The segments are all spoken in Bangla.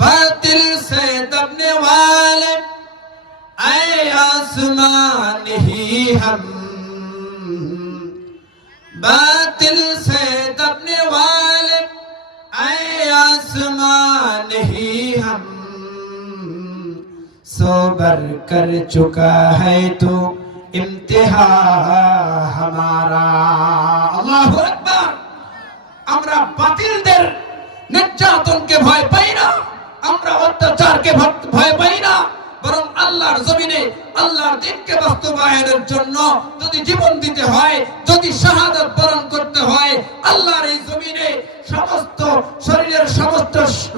बातिल से दबने वाले ऐ आसमान ही हम, बातिल से दबने वाले ऐ आसमान ही हम, सोबर कर चुका है तू इम्तिहा हमारा। আল্লাহু আকবার। আমরা বাতিলদের নির্যাতনকে ভয় পাই না, আমরা অত্যাচারকে ভয় পাই না, বরং আল্লাহর জমিনে আল্লাহর দ্বীনকে বাস্তবায়নের জন্য যদি জীবন দিতে হয়, যদি শাহাদাত বরণ করতে হয়, আল্লাহর এই জমিনে সমস্ত শরীরের সমস্ত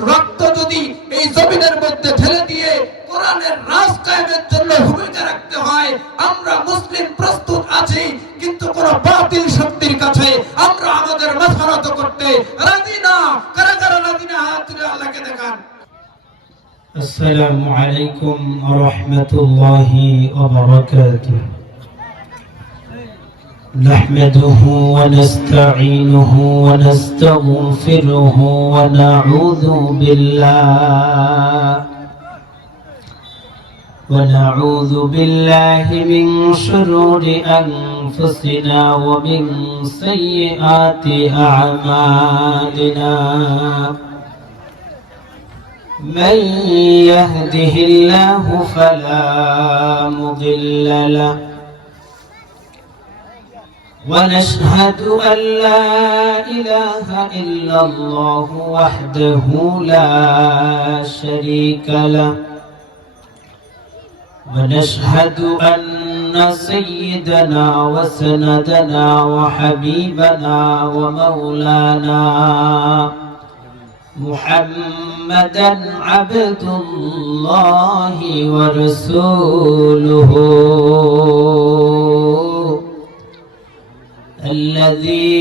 রক্ত যদি এই জমিনের মধ্যে ঢেলে দিয়ে কোরআনের রাজ কায়েমের জন্য ভূমিকা রাখতে হয়, আমরা মুসলিম প্রস্তুত আছি। কিন্তু কোন বাতিল শক্তির কাছে আমরা আমাদের মাথা নত করতে রাজি না। কারা কারা রাজি না? হাত তুলে আল্লাহকে দেখান। السلام عليكم ورحمة الله وبركاته. نحمده ونستعينه ونستغفره ونعوذ بالله من شرور أنفسنا ومن سيئات أعمالنا. من يهده الله فلا مضل له، ونشهد أن لا إله إلا الله وحده لا شريك له، ونشهد أن سيدنا وسندنا وحبيبنا ومولانا محمدا عبد الله ورسوله، الذي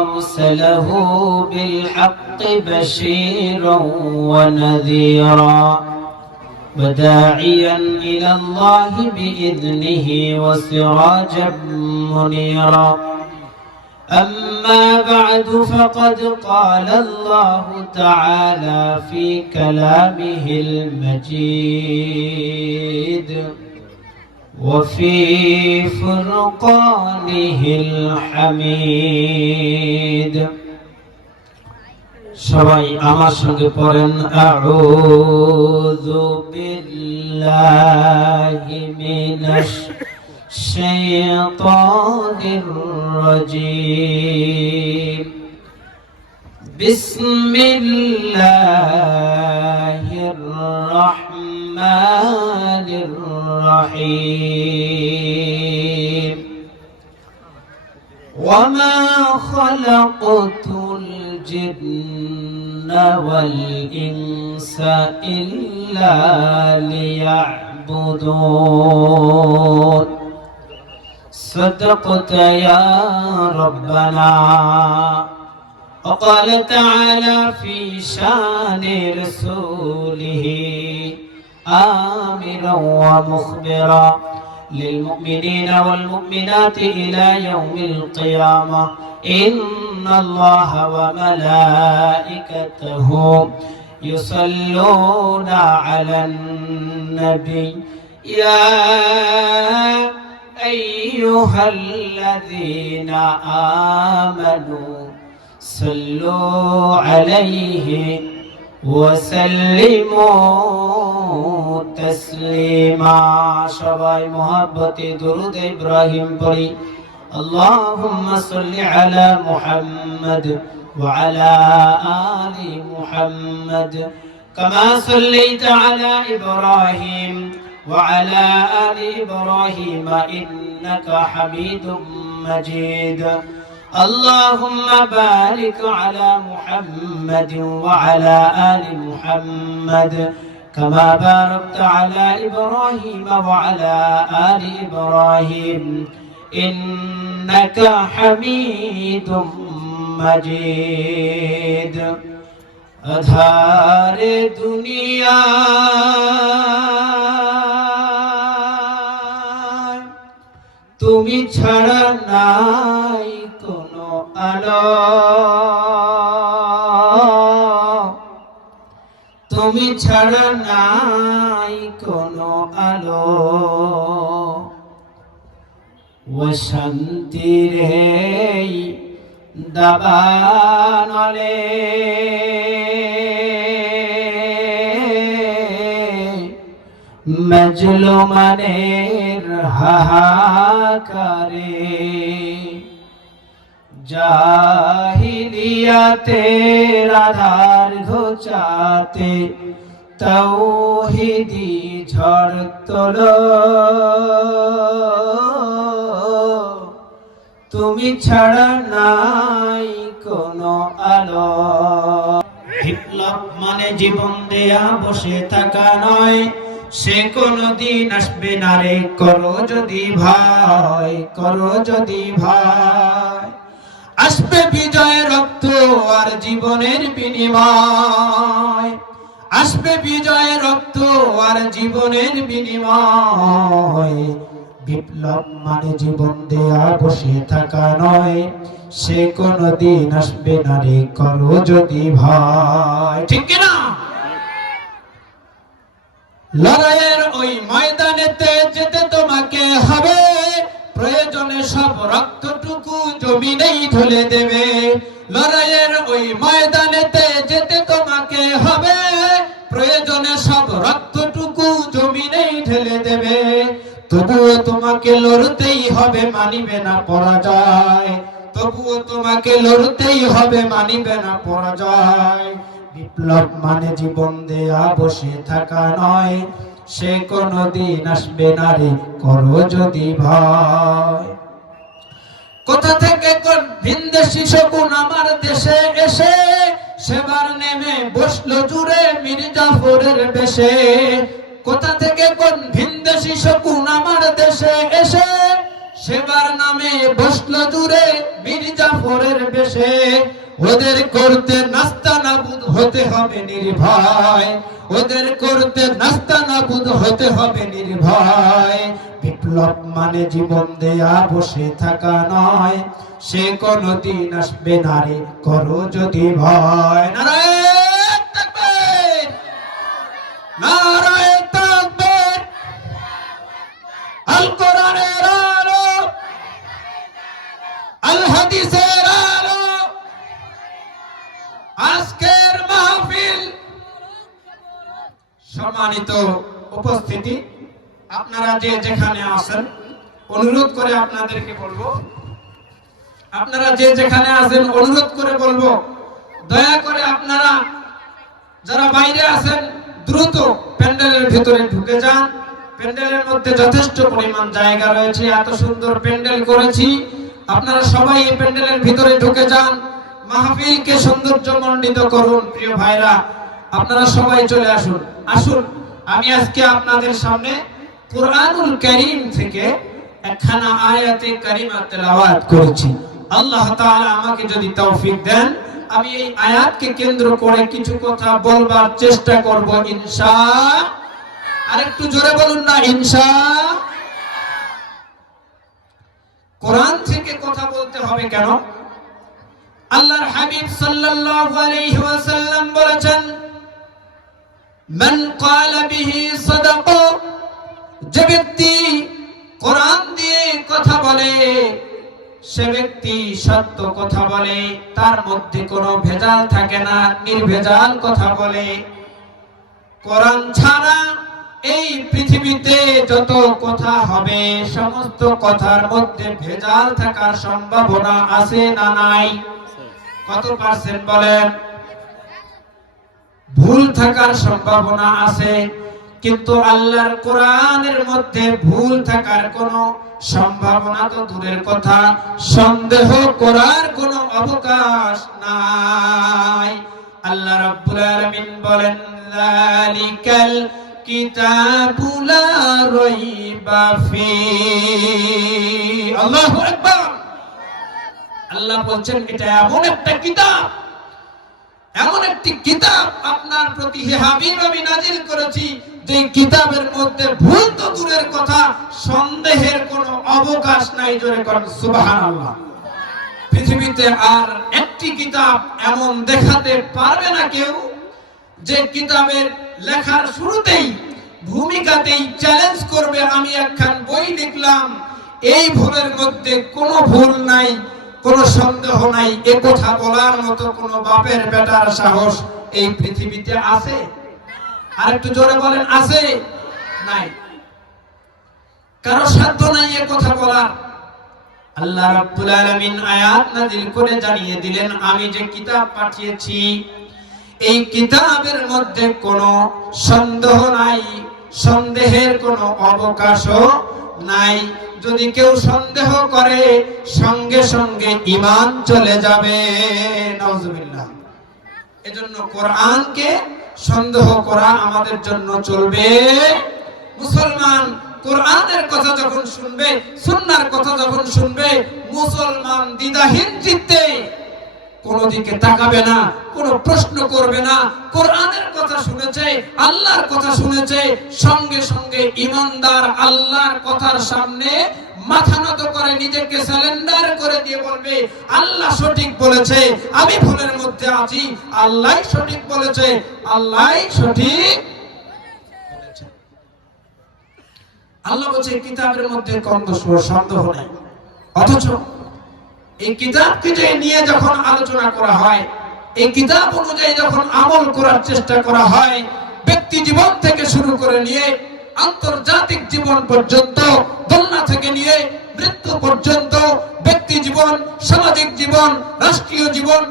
أرسله بالحق بشيرا ونذيرا وداعيا إلى الله بإذنه وسراجا منيرا. أما بعد فقد قال الله تعالى في كلامه المجيد وفي فرقانه الحميد. সবাই আমার সঙ্গে পড়েন আউযু বিল্লাহি মিনাশ শাইতানির রাজীম। বিসমিল্লাহির রাহমানির রাহিম। ওয়ামা খালাকতুল জিন্না ওয়াল ইনসা ইল্লা লিয়া'বুদুন। صدقت يا ربنا. وقال تعالى في شان رسوله آمرا ومخبرا للمؤمنين والمؤمنات إلى يوم القيامة إن الله وملائكته يصلون على النبي يا أيها الذين آمنوا صلوا عليه وسلموا تسليما. সবাই মহব্বতে দুরূদ ইব্রাহিম পড়ি। اللهم صل على محمد وعلى آل محمد كما صليت على إبراهيم وعلى آل إبراهيم إنك حميد مجيد. اللهم بارك على محمد وعلى آل محمد كما باركت على إبراهيم وعلى آل إبراهيم إنك حميد مجيد. আধার দুনিয়া তুমি ছাড়া নাই কোনো আলো, তুমি ছাড়া নাই কোনো আলো ও শান্তির এই দাবানলে মজলুমানের হাহাকারে জাহিলিয়াতের আধার ঘোচাতে তাওহীদি ঝড় তোলো তুমি ছাড়া নাই কোনো আলো। বিপ্লব মানে জীবন দেয়া বসে থাকা নয়, সে কোনদিন আসবে না রে, করো যদি ভয়, করো যদি ভয়। আসবে বিজয় রক্ত আর জীবনের বিনিময়, আসবে বিজয় রক্ত আর জীবনের বিনিময়। বিপ্লব মানে জীবন দেয়া বসে থাকা নয়, সে কোনদিন আসবে না রে, করো যদি ভয়। ঠিক না? লড়াইয়ের ওই ময়দানেতে যেতে তোমাকে হবে, প্রয়োজনে সব রক্তটুকু জমিনেই ঢেলে দেবে। লড়াইয়ের ওই ময়দানেতে যেতে তোমাকে হবে, প্রয়োজনে সব রক্তটুকু জমিনেই ঢেলে দেবে। তবুও তোমাকে লড়তেই হবে, মানিবে না পরাজয়। তবুও তোমাকে লড়তেই হবে, মানিবে না পরাজয়। বিপ্লব মানে জীবন দেয়া বসে থাকা নয়, সে কোনদিন আসবে না রে, করো যদি ভয়। কোথা থেকে কোন ভিনদেশী শকুন আমার দেশে এসে সেবার নেমে বসলো জুড়ে মীর জাফরের বেশে। কোথা থেকে কোন ভিনদেশী শকুন আমার দেশে এসে সেবার নামে বসলো জুড়ে মীর জাফরের বেশে। ওদের করতে নাস্তানাবুদ হতে হবে নির্ভয়, ওদের করতে নাস্তানাবুদ হতে হবে নির্ভয়। বিপ্লব মানে জীবন দেয়া বসে থাকা নয়, সে কোনদিন আসবে না রে, করো যদি ভয়। নারায়ে তাকবীর, নারায়ে তাকবীর। আল কোরআনের আলো, আল হাদিসের আলো। আজকের মাহফিল, সম্মানিত উপস্থিতি, আপনারা যে যেখানে আছেন, অনুরোধ করে আপনাদেরকে বলবো, আপনারা যে যেখানে আছেন অনুরোধ করে বলবো, দয়া করে আপনারা যারা বাইরে আছেন দ্রুত প্যান্ডেলের ভিতরে ঢুকে যান। প্যান্ডেলের মধ্যে যথেষ্ট পরিমাণ জায়গা রয়েছে, এত সুন্দর প্যান্ডেল করেছি, আপনারা সবাই এই প্যান্ডেলের ভিতরে ঢুকে যান, মাহফিলকে সৌন্দর্যমণ্ডিত করুন। প্রিয় ভাইরা, আপনারা সবাই চলে আসুন। আসুন, আমি আজকে আপনাদের সামনে কুরআনুল কারীম থেকে একখানা আয়াতে কারিমা তেলাওয়াত করেছি। আল্লাহ তাআলা আমাকে যদি তৌফিক দেন, আমি এই আয়াতকে কেন্দ্র করে কিছু কথা বলবার চেষ্টা করব ইনশাআল্লাহ। আরেকটু জোরে বলুন না, ইনশাআল্লাহ। কোরআন থেকে কথা বলতে হবে কেন? আল্লাহর হাবিব সাল্লাল্লাহু আলাইহি ওয়াসাল্লাম বলেছেন, মান ক্বালা বিহি সাদাকা, যে ব্যক্তি কোরআন দিয়ে কথা বলে সে ব্যক্তি সত্য কথা বলে, তার মধ্যে কোনো ভেজাল থাকে না, নির্ভেজাল কথা বলে। কোরআন ছাড়া এই পৃথিবীতে যত কথা হবে সমস্ত কথার মধ্যে ভেজাল থাকার সম্ভাবনা আছে না নাই? কত পার্সেন্ট বলেন? ভুল থাকার সম্ভাবনা আছে। কিন্তু আল্লাহর কোরআনের মধ্যে ভুল থাকার কোনো সম্ভাবনা তো দূরের কথা, সন্দেহ করার কোনো অবকাশ নাই। আল্লাহ রাব্বুল আলামিন বলেন, যালিকাল কিতাবু লা রাইবা ফীহি। আল্লাহু আকবার। আল্লাহ বলছেন এটা এমন একটা কিতাব, এমন একটি কিতাব আপনার প্রতি হে হাবিব আমি নাজিল করেছি, যে কিতাবের মধ্যে ভুল তো দূরের কথা, সন্দেহের কোনো অবকাশ নাই। জোরে করেন সুবহানাল্লাহ। পৃথিবীতে আর একটি কিতাব এমন দেখাতে পারবে না কেউ যে কিতাবের লেখার শুরুতেই ভূমিকাতেই চ্যালেঞ্জ করবে আমি একখান বই লিখলাম, এই ভুলের মধ্যে কোনো ভুল নাই, কোনো সন্দেহ নাই, এ কথা বলার মতো কোনো বাপের বেটার সাহস এই পৃথিবীতে আছে? আর একটু জোরে বলেন, আছে? নাই। কারো সাধ্য নাই এ কথা বলার। আল্লাহ রাব্বুল আলামিন আয়াত নাযিল করে জানিয়ে দিলেন, আমি যে কিতাব পাঠিয়েছি এই কিতাবের মধ্যে কোনো সন্দেহ নাই, সন্দেহের কোনো অবকাশও নাই। যদি কেউ সন্দেহ করে সঙ্গে সঙ্গে ঈমান চলে যাবে। নাউজুবিল্লাহ। এজন্য কোরআনকে সন্দেহ করা আমাদের জন্য চলবে। মুসলমান কোরআনের কথা যখন শুনবে, সুন্নাহর কথা যখন শুনবে, মুসলমান দ্বিধাহীন চিত্তে কোনো দিকে তাকাবে না, কোনো প্রশ্ন করবে না। কোরআনের কথা শুনেছে, আল্লাহর কথা শুনেছে, সঙ্গে সঙ্গে ঈমানদার আল্লাহর কথার সামনে মাথা নত করে নিজেকে সারেন্ডার করে দিয়ে বলবে, আল্লাহ সঠিক বলেছে, আমি ভুলের মধ্যে আছি, আল্লাহ সঠিক বলেছে, আল্লাহ সঠিক বলেছে। আল্লাহ বলছে কিতাবের মধ্যে কোনো সন্দেহ নেই। অথচ এই কিতাবকে যে নিয়ে যখন আলোচনা করা হয়, এই কিতাব অনুযায়ী যখন আমল করার চেষ্টা করা হয়, ব্যক্তি জীবন থেকে শুরু করে নিয়ে আন্তর্জাতিক জীবন পর্যন্ত, দুনিয়া থেকে নিয়ে মৃত্যু পর্যন্ত, ব্যক্তি জীবন, সামাজিক জীবন, রাষ্ট্রীয় জীবন,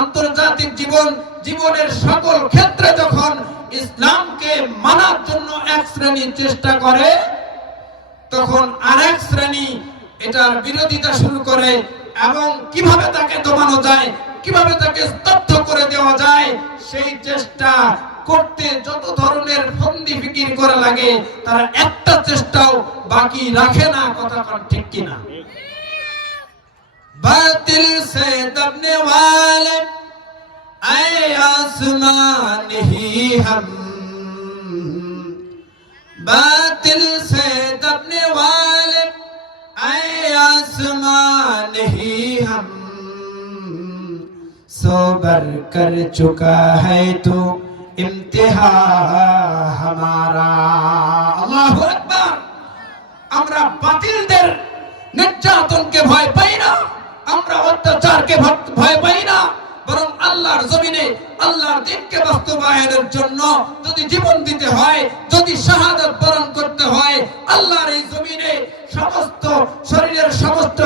আন্তর্জাতিক জীবন, জীবনের সকল ক্ষেত্রে যখন ইসলামকে মানার জন্য এক শ্রেণী চেষ্টা করে, তখন আরেক শ্রেণী এটার বিরোধিতা শুরু করে এবং কিভাবে তাকে দমানো যায়, কিভাবে তাকে স্তব্ধ করে দেওয়া যায়, সেই চেষ্টা করতে যত ধরনের ফন্দি ফিকির করা লাগে, তারা একটা চেষ্টাও বাকি রাখে না। কথা কোন ঠিক কিনা? বাতিল সে দবনে ওয়ালে আয়ে আসমান হি হাম, বাতিল সে দবনে ওয়ালে आए आसमान ही हम, सोबर कर चुका है तो इम्तिहा हमारा। আল্লাহু আকবার। আমরা বাতিলদের নির্যাতনকে ভয় পাই না, আমরা অত্যাচারকে ভয় পাই না, বরং আল্লাহর জমিনে আল্লাহর দ্বীনকে বাস্তবায়নের জন্য যদি জীবন দিতে হয়, যদি শাহাদাত বরণ করতে হয়, আল্লাহর এই জমিনে সমস্ত শরীরের সমস্ত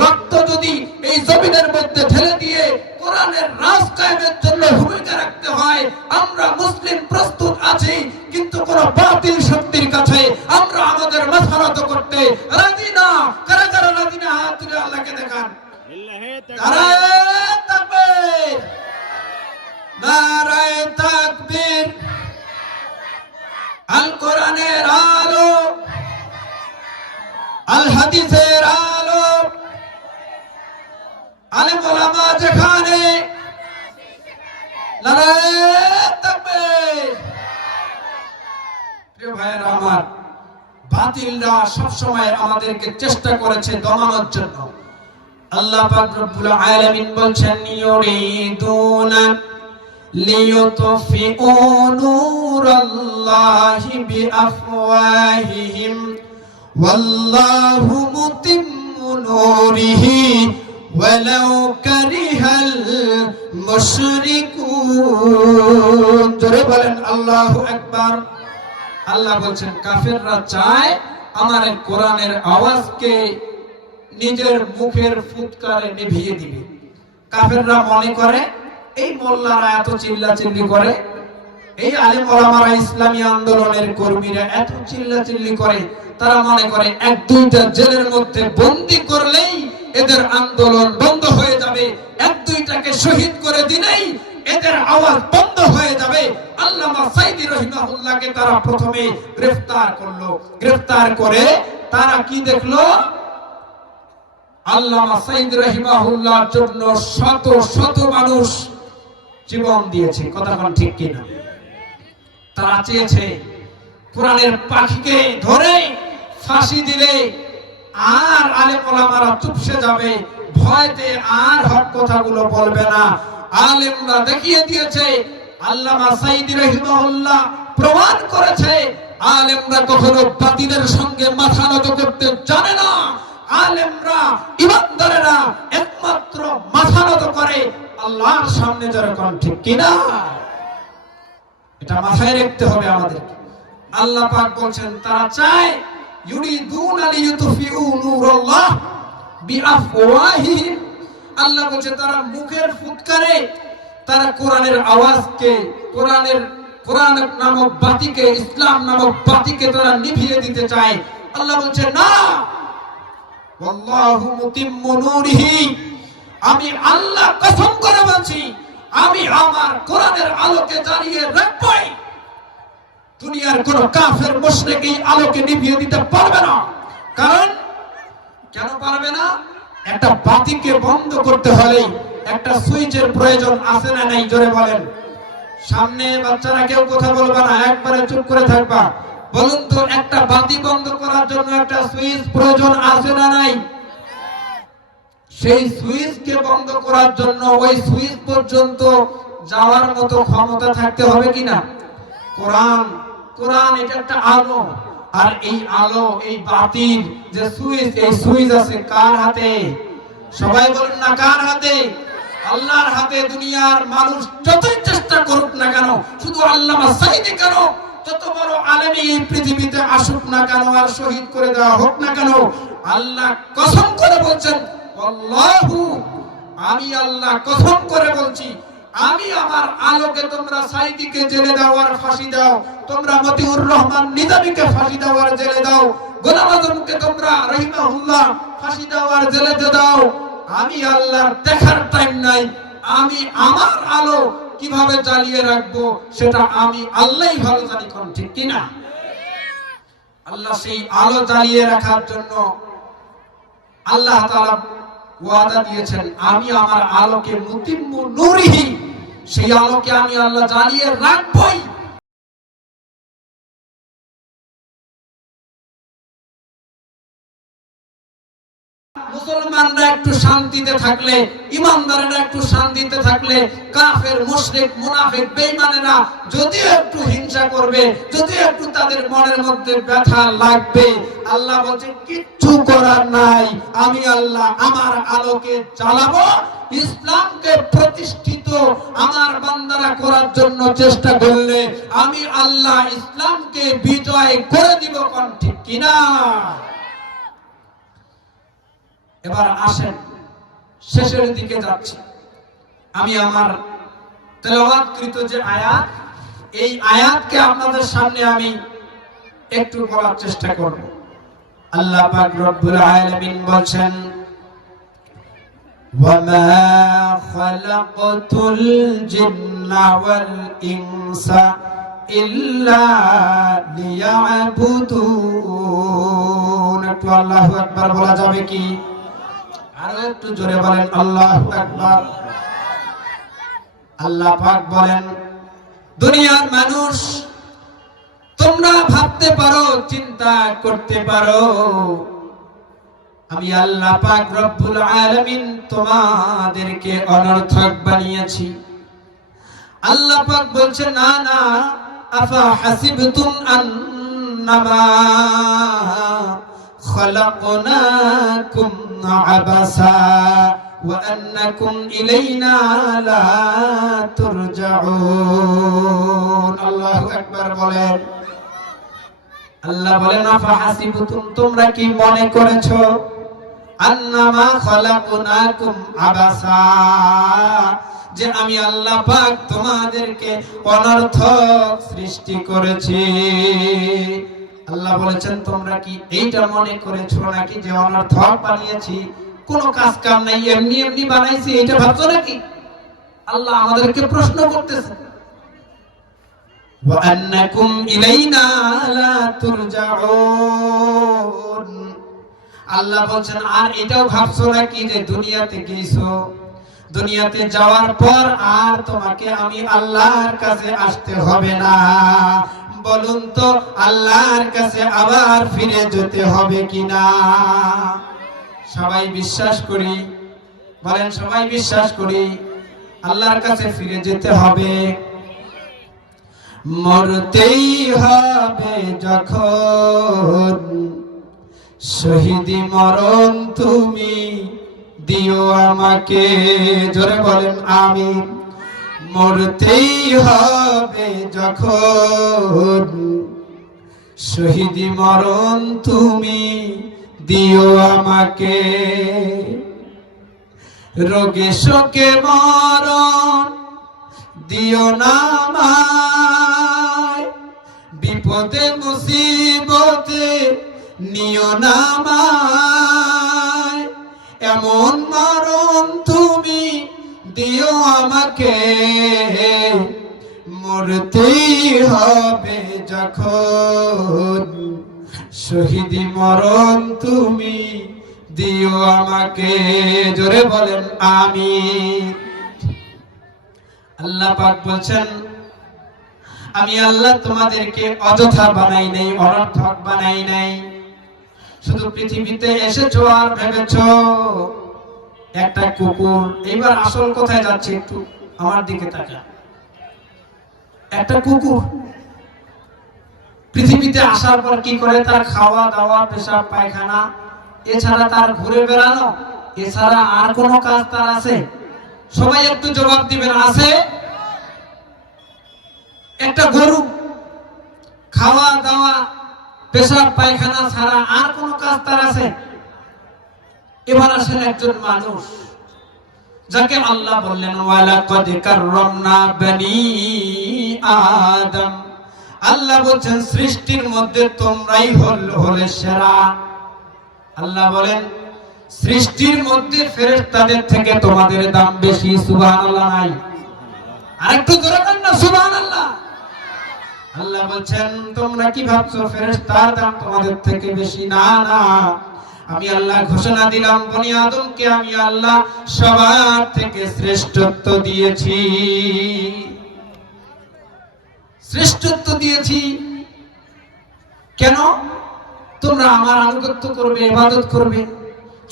রক্ত যদি এই জমিনের মধ্যে ঢেলে দিয়ে কোরআনের রাজ কায়েমের জন্য ভূমিকা রাখতে হয়, আমরা মুসলিম প্রস্তুত আছি। কিন্তু কোন বাতিল শক্তির কাছে আমরা আমাদের মাথা নত করতে রাজি না। কারা কারা রাজি না? হাত তুলে আল্লাহকে দেখান। নারায়ে তাকবীর, নারায়ে তাকবীর। আল কোরআনের আলো, আল হাদিসের আলো, আলেম ওলামা যেখানে, নারায়ে তাকবীর। প্রিয় ভাইয়েরা আমার, বাতিলরা সবসময় আমাদেরকে চেষ্টা করেছে দমানোর জন্য। আল্লাহ পাক রব্বুল আলামিন বলছেন, ইউরিদুনা লিইউতফিউ নূরাল্লাহি বিআফওয়াহিহিম ওয়াল্লাহু মুতিম্মু নূরিহি ওয়ালাউ কারিহাল মুশরিকুন। জোরে বলেন আল্লাহু আকবার। আল্লাহ বলছেন কাফেররা চায় আমার কোরআনের আওয়াজকে নিজের মুখের ফুৎকারে নিভিয়ে দিবে। কাফেররা মনে করে এই মোল্লারা এত চিল্লাচিল্লি করে, এই আলেম ওলামারা ইসলামী আন্দোলনের কর্মীরা এত চিল্লাচিল্লি করে, তারা মনে করে এক দুইটা জেলের মধ্যে বন্দী করলেই এদের আন্দোলন বন্ধ হয়ে যাবে, এক দুইটাকে শহীদ করে দিলেই এদের আওয়াজ বন্ধ হয়ে যাবে। আল্লামা সাইদি রাহিমাহুল্লাহকে তারা প্রথমে গ্রেফতার করলো। গ্রেফতার করে তারা কি দেখলো? আল্লামা সাইদি রাহিমাহুল্লাহর জন্য শত শত মানুষ জীবন দিয়েছে। কথা কোন ঠিক কিনা? তারা চেয়েছে কোরআনের পাখিকে ধরে ফাঁসি দিলে আর আলেম ওলামারা চুপসে যাবে, ভয়তে আর হক কথাগুলো বলবে না। আলেমরা দেখিয়ে দিয়েছে আল্লামা সাঈদী রাহিমাহুল্লাহ প্রমাণ করেছে আলেমরা কখনো বাতিলের সঙ্গে মাথা নত করতে জানে না। আলেমরা ইমানদারেরা একমাত্র মাথা নত করে আল্লাহর সামনে, যেরকম ঠিক কিনা? এটা মাথায় রাখতে হবে আমাদের। আল্লাহ পাক বলছেন তারা চায় ইউরিদুনা লিইউতফিউ নূরাল্লাহ বিআফওয়াহিহিম। আল্লাহ বলছে তারা মুখের ফুৎকারে তারা কোরআনের আওয়াজকে, কোরআন নামক বাতিকে, ইসলাম নামক বাতিকে তারা নিভিয়ে দিতে চায়। আল্লাহ বলছে না, ওয়াল্লাহু মুতিম্মু নূরিহি, আমি আল্লাহ কসম করে বলছি আমি আমার কোরআনের আলোকে জ্বালিয়ে রাখবই। দুনিয়ার কোন কাফের মুশরিক এই আলোকে নিভিয়ে দিতে পারবে না। কারণ কেন পারবে না? একটা বাতিকে বন্ধ করতে হলে একটা সুইচের প্রয়োজন আছে না নাই? জোরে বলেন। সামনে বাচ্চারা কেউ কথা বলবে না, একবারে চুপ করে থাকবা। বলুন তো, একটা বাতি বন্ধ করার জন্য একটা সুইচ প্রয়োজন আছে না নাই? সেই সুইচকে বন্ধ করার জন্য ওই সুইচ পর্যন্ত যাওয়ার মতো ক্ষমতা থাকতে হবে কিনা? কোরআন এটা একটা আলো, আর এই আলো, এই বাতির যে সুইচ, এই সুইচ আছে কার হাতে? সবাই বলুন না, কার হাতে? আল্লাহর হাতে। দুনিয়ার মানুষ যতই চেষ্টা করুক না কেন, শুধু আল্লামা সাঈদী কেন, যত বড় আলেমই এই পৃথিবীতে আসুক না কেন, আর শহীদ করে দেওয়া হোক না কেন, আল্লাহ কসম করে বলছেন, আল্লাহু, আমি আল্লাহ কসম করে বলছি, আমি আমার আলোকে তোমরা সাঈদীকে জেলে দাও আর ফাঁসি দাও, তোমরা মতিউর রহমান নিজামীকে ফাঁসি দাও আর জেলে দাও, গোলাম আজমকে তোমরা রাহিমাহুল্লাহ ফাঁসি দাও আর জেলে দাও, আমি আল্লাহর দেখার টাইম নাই। আমি আমার আলো কিভাবে জ্বালিয়ে রাখবো সেটা আমি আল্লাহই ভালো জানি। কোন ঠিক কিনা? আল্লাহ সেই আলো জ্বালিয়ে রাখার জন্য আল্লাহ তাআলা ওয়াদা দিয়েছেন, আমি আমার আলোকে মুতিম্মু নূরিহি, সেই আলোকে আমি আল্লাহ জ্বালিয়ে রাখবই। মুসলমানরা একটু শান্তিতে থাকলে, ইমানদারেরা একটু শান্তিতে থাকলে, কাফের, মুশরিক, মুনাফিক, বেঈমানেরা যদিও একটু হিংসা করবে, যদিও একটু তাদের মনের মধ্যে ব্যথা লাগবে, আল্লাহ বলছে কিচ্ছু করার নাই। আমি আল্লাহ আমার আলোকে জ্বালাবো। ইসলামকে প্রতিষ্ঠিত আমার বান্দারা করার জন্য চেষ্টা করলে আমি আল্লাহ ইসলামকে বিজয় করে দিব। কোন ঠিক কিনা? এবার আসেন, শেষের দিকে যাচ্ছি। আমি আমার তেলাওয়াতকৃত যে আয়াত, এই আয়াতকে আপনাদের সামনে আমি একটু বলার চেষ্টা করব। আল্লাহ পাক রব্বুল আলামিন বলেন, ওয়ামা খালাকতুল জিন্না ওয়াল ইনসা ইল্লা লিয়াবুদুন। একটু আল্লাহু আকবার বলা যাবে কি? আরো একটু জোরে বলেন আল্লাহু আকবার। আল্লাহ পাক বলেন, দুনিয়ার মানুষ, তোমরা ভাবতে পারো, চিন্তা করতে পারো, আমি আল্লাহ পাক রব্বুল আলামিন তোমাদেরকে অনর্থক বানিয়েছি। আল্লাহ পাক বলছে, না না, আফা হাসিবতুম আন্নামা খালাকনাকুম আবাসা ওয়া আন্নাকুম ইলাইনা লা তুরজাউন। আল্লাহু আকবার বলেন। আল্লাহ বলেন, আফা হাসিবতুম, তোমরা কি মনে করেছো, আন্নামা খালাকনাকুম আবাসা, যে আমি আল্লাহ পাক তোমাদেরকে অনর্থক সৃষ্টি করেছি। আল্লাহ বলেছেন, তোমরা কি এইটা মনে করেছো নাকি যে অনর্থক বানিয়েছি, কোনো কাজ কাম নাই, এমনি এমনি বানাইছি, এটা ভাবছো নাকি? আল্লাহ আমাদেরকে প্রশ্ন করতেছে। ওয়া আন্নাকুম ইলাইনা লা তুরজাউন। আল্লাহ বলেন, আর এটাও ভাবছো নাকি যে দুনিয়াতে গেছো, দুনিয়াতে যাওয়ার পর আর তোমাকে আমি আল্লাহর কাছে আসতে হবে না। বলুন তো, আল্লাহর কাছে আবার ফিরে যেতে হবে কিনা? সবাই বিশ্বাস করি, বলেন সবাই বিশ্বাস করি, আল্লাহর কাছে ফিরে যেতে হবে। মরতেই হবে যখন শহীদি মরণ তুমি দিও আমাকে। জোরে বলেন আমিন। মরতেই হবে যখন শহীদি মরণ তুমি দিও আমাকে। রোগে শোকে মরণ দিও না আমায়, বিপদে মুসিবতে নিও না আমায়। এমন মরণ তুমি দিও আমাকে, মরতেই হবে যখন শহীদি মরণ তুমি দিও আমাকে। জোরে বলেন আমিন। আল্লাহ পাক বলছেন, আমি আল্লাহ তোমাদেরকে অযথা বানাই নাই, অনর্থক বানাই নাই। শুধু পৃথিবীতে এসেছো আর ভেবেছো একটা কুকুর। এইবার আসল কোথায় যাচ্ছে, একটু আমার দিকে তাকা। একটা কুকুর পৃথিবীতে আসার পর কি করে? তার খাওয়া দাওয়া, পেশাব পায়খানা, এছাড়া তার ঘুরে বেড়ানো, এছাড়া আর কোনো কাজ তার আছে? সবাই একটু জবাব দিবেন, আছে? একটা গরু খাওয়া দাওয়া, পেশাব পায়খানা ছাড়া আর কোনো কাজ তার আছে? এবার আসেন একজন মানুষ যাকে আল্লাহ বললেন ওয়ালাকাদ কাররামনা বনি আদম। আল্লাহ বলেন সৃষ্টির মধ্যে তোমরাই হলে সেরা। আল্লাহ বলেন সৃষ্টির মধ্যে ফেরেশতাদের থেকে তোমাদের দাম বেশি। সুবহানাল্লাহ নাই? আরেকটু জোরে বলেন না সুবহানাল্লাহ। আল্লাহ বলছেন তোমরা কি ভাবছো ফেরেশতার দাম তোমাদের থেকে বেশি? না না, আমি আল্লাহ ঘোষণা দিলাম বনি আদমকে আমি আল্লাহ সবার থেকে শ্রেষ্ঠত্ব দিয়েছি। শ্রেষ্ঠত্ব দিয়েছি কেন? তোমরা আমার আনুগত্য করবে, ইবাদত করবে।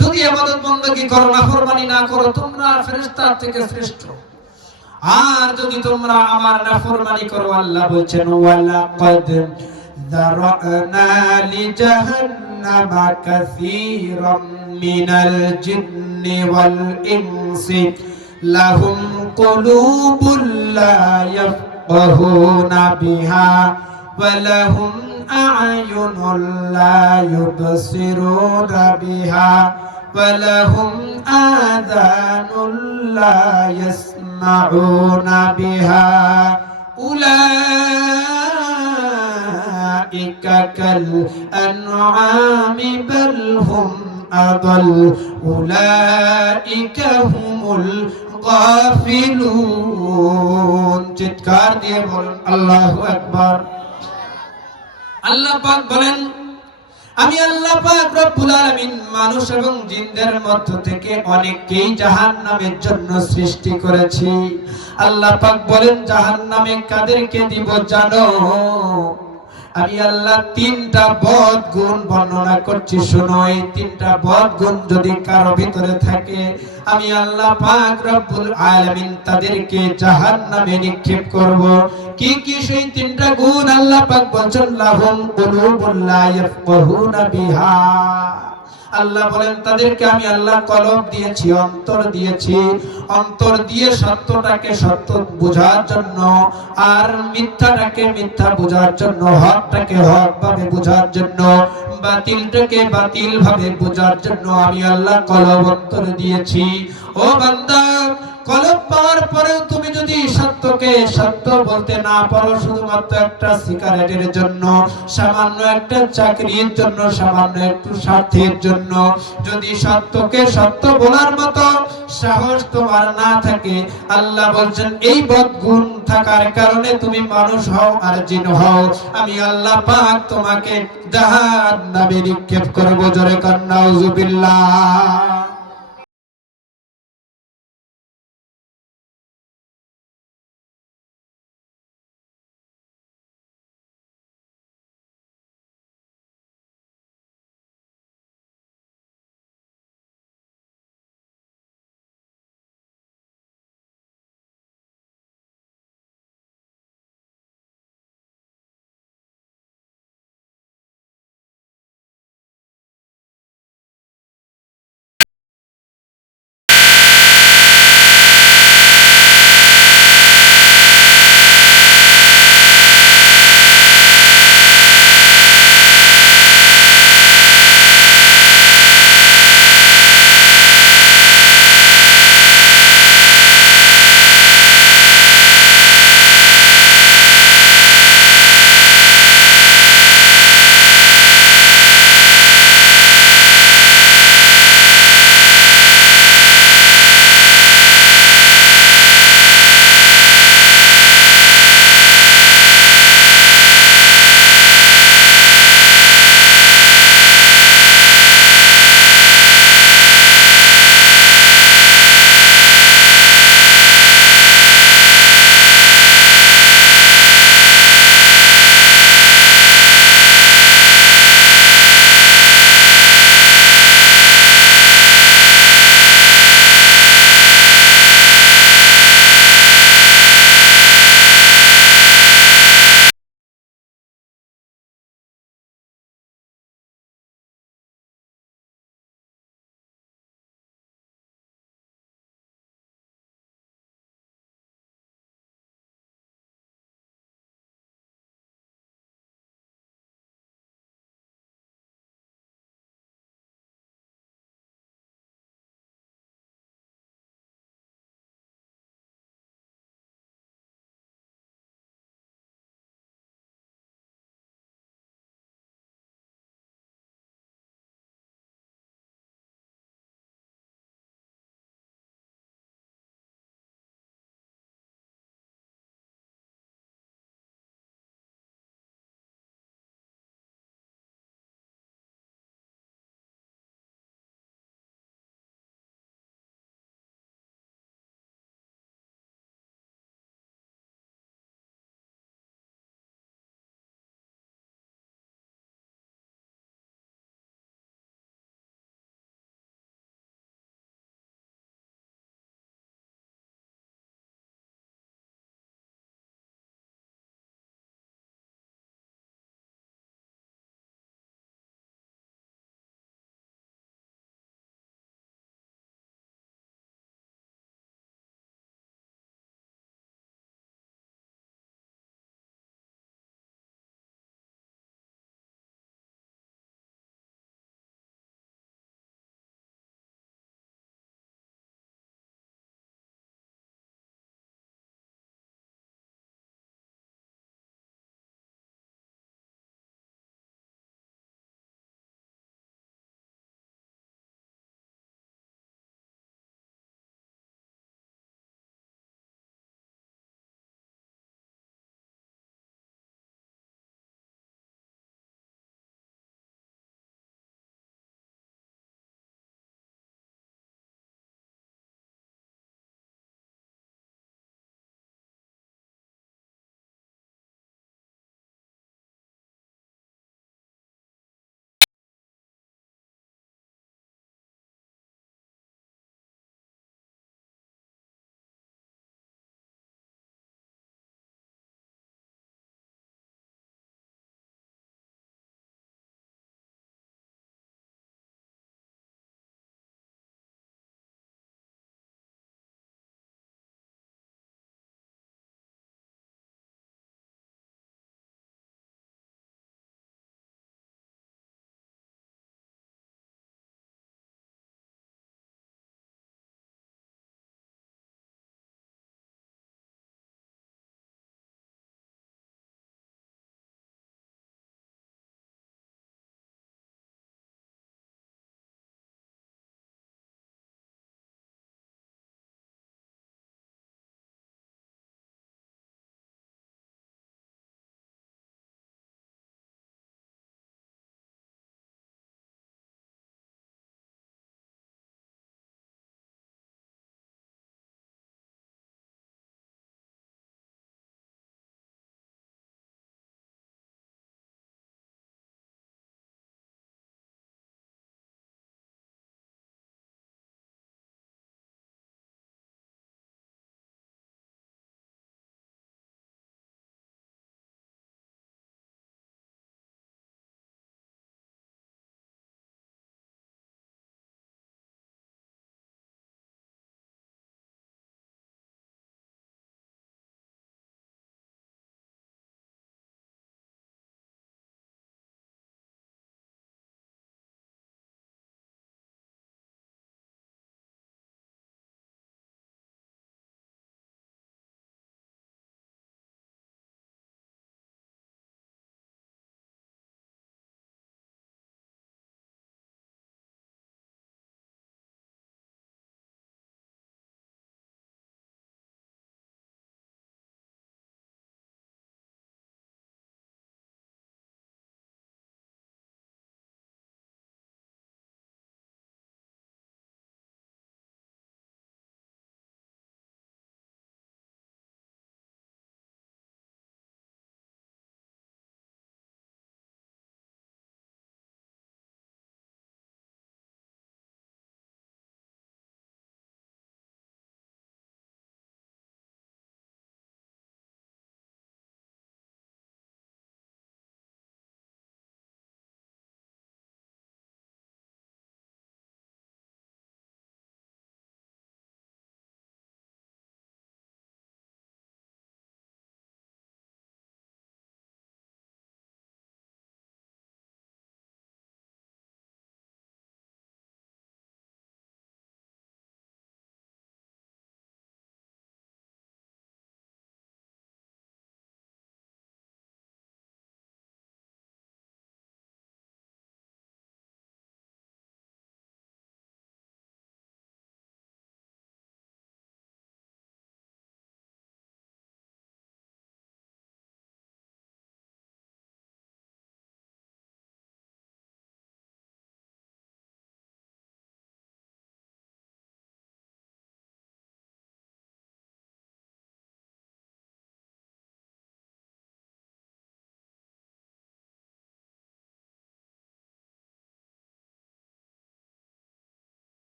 যদি ইবাদত বندگی করো, নাফরমানি না করো, তোমরা ফেরেশতার থেকে শ্রেষ্ঠ। আর যদি তোমরা আমার নাফরমানি করো, আল্লাহ বলেন ওয়ালাকাদ যারানা লিজাহান্নামা কাসীরাম মিনাল জিন্নি ওয়াল ইনসি লাহুম কুলুবুল লা ইয়াফকাহুনা বিহা ওয়া লাহুম আ'য়ুনুল লা ইউবসিরুনা বিহা ওয়া লাহুম আযানুল লা ইয়াসমাউনা বিহা উলাইকা কাল আনআমি বাল হুম আদাল উলাইকা হুমুল গাফিলুন। চিৎকার দিয়ে বলুন আল্লাহু আকবার। আল্লাহ পাক বলেন আমি আল্লাহ পাক রব্বুল আলামিন মানুষ এবং জিনদের মধ্য থেকে অনেককেই জাহান্নামের জন্য সৃষ্টি করেছি। আল্লাহ পাক বলেন জাহান্নামে কাদেরকে দিব জানো? আমি আল্লাহ তিনটা বদ গুণ বর্ণনা করছি, শোনো। এই তিনটা বদ গুণ যদি কারো ভিতরে থাকে, আমি আল্লাহ পাক রব্বুল আলামিন তাদেরকে জাহান্নামে নিক্ষেপ করব। কি কি সেই তিনটা গুণ? আল্লাহ পাক বলেন লাহুম কুলুবুল লা ইয়াফকাহুনা বিহা। আল্লাহ বলেন তাদেরকে আমি আল্লাহ কলব দিয়েছি, অন্তর দিয়েছি। অন্তর দিয়ে সত্যটাকে সত্য বোঝার জন্য, আর মিথ্যাটাকে মিথ্যা বোঝার জন্য, হকটাকে হক ভাবে বোঝার জন্য, বাতিলটাকে বাতিল ভাবে বোঝার জন্য আমি আল্লাহ কলব অন্তর দিয়েছি। ও বান্দা, কলব পাওয়ার পরেও তুমি যদি সত্যকে সত্য বলতে না পারো, শুধুমাত্র একটা সিগারেটের জন্য, সামান্য একটা চাকরির জন্য, সামান্য একটু স্বার্থের জন্য যদি সত্যকে সত্য বলার মতো সাহস তোমার না থাকে, আল্লাহ বলছেন এই বদগুণ থাকার কারণে তুমি মানুষ হও আর জিন হও, আমি আল্লাহ পাক তোমাকে জাহান্নামে নিক্ষেপ করব। জোরে কান নাউযুবিল্লাহ।